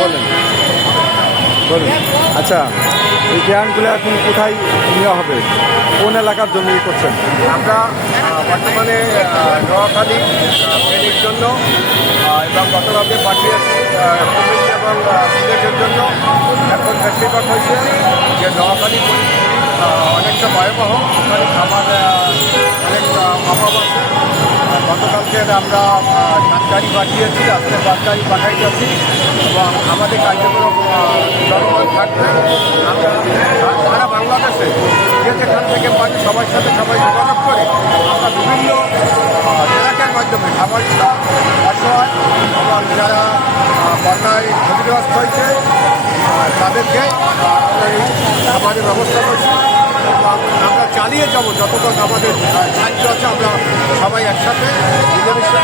বলেন বলেন। আচ্ছা, এই জ্ঞানগুলো এখন কোথায় নেওয়া হবে, কোন এলাকার জন্য ই করছেন? আমরা বর্তমানে নোয়াখালী ফেরির জন্য এবং গতভাবে পাঠিয়েছি কুমিল্লা এবং সিলেটের জন্য। এখন ব্যক্তিগত হয়েছে যে নোয়াখালী অনেকটা ভয়াবহ, ওখানে খাবার অনেক অভাব আছে। গতকালকে আমরা 7 গাড়ি পাঠিয়েছি, আজকে 5 গাড়ি পাঠাইতেছি এবং আমাদের কার্যক্রম জনগণ থাকবে। আমরা সারা বাংলাদেশে যে যেখান থেকে পারি সবার সাথে সবাই যোগাযোগ করে আমরা বিভিন্ন এলাকার মাধ্যমে খাবার অসহায় এবং যারা বন্যায় ক্ষতিগ্রস্ত হয়েছে তাদেরকে আমরা এই খাবারের ব্যবস্থা করছি এবং আমরা চালিয়ে যাবো যতক্ষণ আমাদের সাহায্য আছে। আমরা সবাই একসাথে মিলেমিশে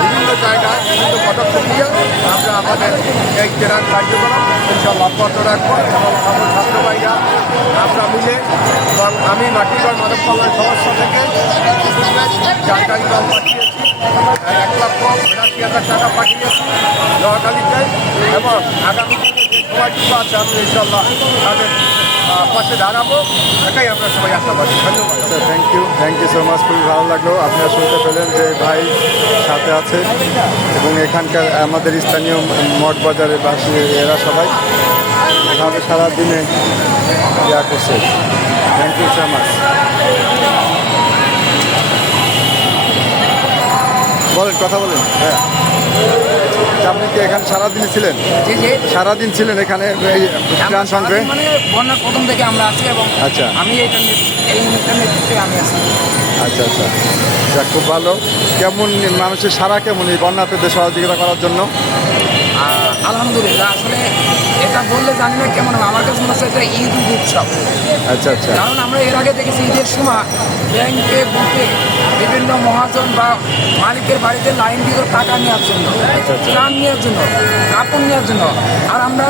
বিভিন্ন জায়গায় বিভিন্ন পদক্ষেপ নিয়ে আমরা আমাদের এই কেনার কার্যক্রম ইনশাআল্লাহ অব্যাহত রাখবো এবং সকল ছাত্র ভাইরা আমরা মিলে এবং আমি মাটিগড় মানব কল্যাণ সংস্থা থেকে জায়গায় মাল পাঠিয়েছি 1,82,000 টাকা পাঠিয়েছি নোয়াখালীতে এবং আগামী দিনে যে সময়টুকু আছে আমি ইনশাআল্লাহ তাদের পাশে দাঁড়াবো, এটাই আমরা সবাই আশাবাদী। ধন্যবাদ। আচ্ছা, থ্যাংক ইউ সো মাচ। খুবই ভালো লাগলো। আপনারা শুনতে পেলেন যে ভাই সাথে আছে এবং এখানকার আমাদের স্থানীয় মঠ বাজারের বাসী এরা সবাই এভাবে সারাদিনে ইয়া করছে। Thank you so much. বলেন, কথা বলেন। হ্যাঁ, আপনি কি এখানে সারাদিন ছিলেন? জি জি, সারাদিন ছিলেন এখানে এই ত্রাণ সংগ্রহে? মানে বন্যার প্রথম থেকে আমরা আছি এবং আচ্ছা, আমি এই নেতৃত্বে আমি আছি। আচ্ছা আচ্ছা, যাক, খুব ভালো। কেমন মানুষের সারা কেমন এই বন্যার্থীদের সহযোগিতা করার জন্য? আলহামদুলিল্লাহ, আসলে এটা বললে জানি না কেমন হবে, আমার কাছে মনে হচ্ছে এটা ঈদ উৎসব। আচ্ছা আচ্ছা, কারণ আমরা এর আগে দেখেছি ঈদের সময় ব্যাংকে বুকে বিভিন্ন মহাজন বা মালিকের বাড়িতে লাইন দিত টাকা নেওয়ার জন্য, ত্রাণ নেওয়ার জন্য, কাপড় নেওয়ার জন্য। আর আমরা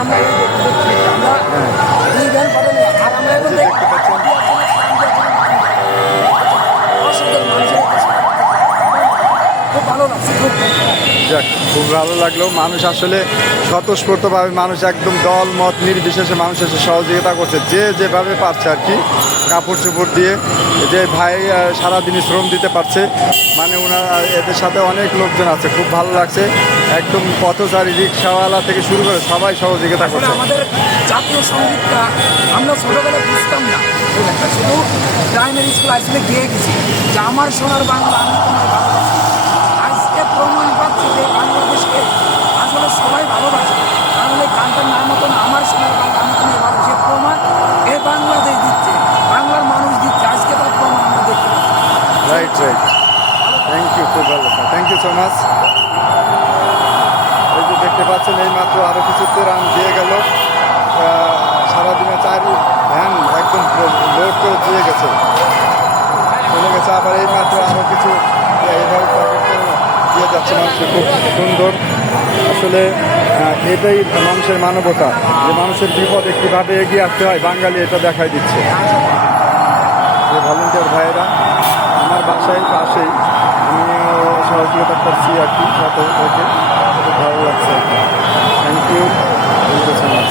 আমরা দুই ব্যাংক বদলে আর আমরা এখন দেখতে পাচ্ছেন। খুব ভালো লাগছে, খুব যাক, খুব ভালো লাগলো। মানুষ আসলে স্বতঃস্ফূর্তভাবে মানুষ একদম দল মত নির্বিশেষে মানুষ এসে সহযোগিতা করছে, যে যেভাবে পারছে আর কি, কাপড় চোপড় দিয়ে। যে ভাই সারাদিনই শ্রম দিতে পারছে, মানে ওনারা এদের সাথে অনেক লোকজন আছে, খুব ভালো লাগছে। একদম পথচারী রিক্সাওয়ালা থেকে শুরু করে সবাই সহযোগিতা করছে। আমাদের জাতীয় সঙ্গীতটা আমরা ছোটোবেলায় বুঝতাম না, শুধু প্রাইমারি স্কুল হাই স্কুলে গিয়ে গেছি যে আমার সোনার বাংলা আমি তোমার ভালোবাসি। আজকে প্রমাণ পাচ্ছি যে বাংলাদেশকে আসলে সবাই ভালোবাসে, কারণ এই গানটার নাম মতন আমার সোনার বাংলা আমি তোমার ভালোবাসি। প্রমাণ এ বাংলাদেশ দিচ্ছে, বাংলার মানুষ দিচ্ছে, আজকে তার প্রমাণ আমরা দেখতে পাচ্ছি। রাইট রাইট, থ্যাংক ইউ, খুব ভালো, থ্যাংক ইউ সো মাচ। এই যে দেখতে পাচ্ছেন, এই মাত্র আরও কিছু ত্রাণ দিয়ে গেল। সারাদিনে 4 ভ্যান একদম লোড করে দিয়ে গেছে, চলে গেছে। আবার এই মাত্র আরও কিছু এইভাবে প্যাকেট করে দিয়ে যাচ্ছে মানুষকে, খুব সুন্দর। আসলে এটাই মানুষের মানবতা, যে মানুষের বিপদে কীভাবে এগিয়ে আসতে হয়, বাঙালি এটা দেখাই দিচ্ছে। যে ভলেন্টিয়ার ভাইয়েরা আমার বাসায় পাশেই, আমিও সহযোগিতা করছি আর কি, সাথে খুব ভালো লাগছে। Thank you so much.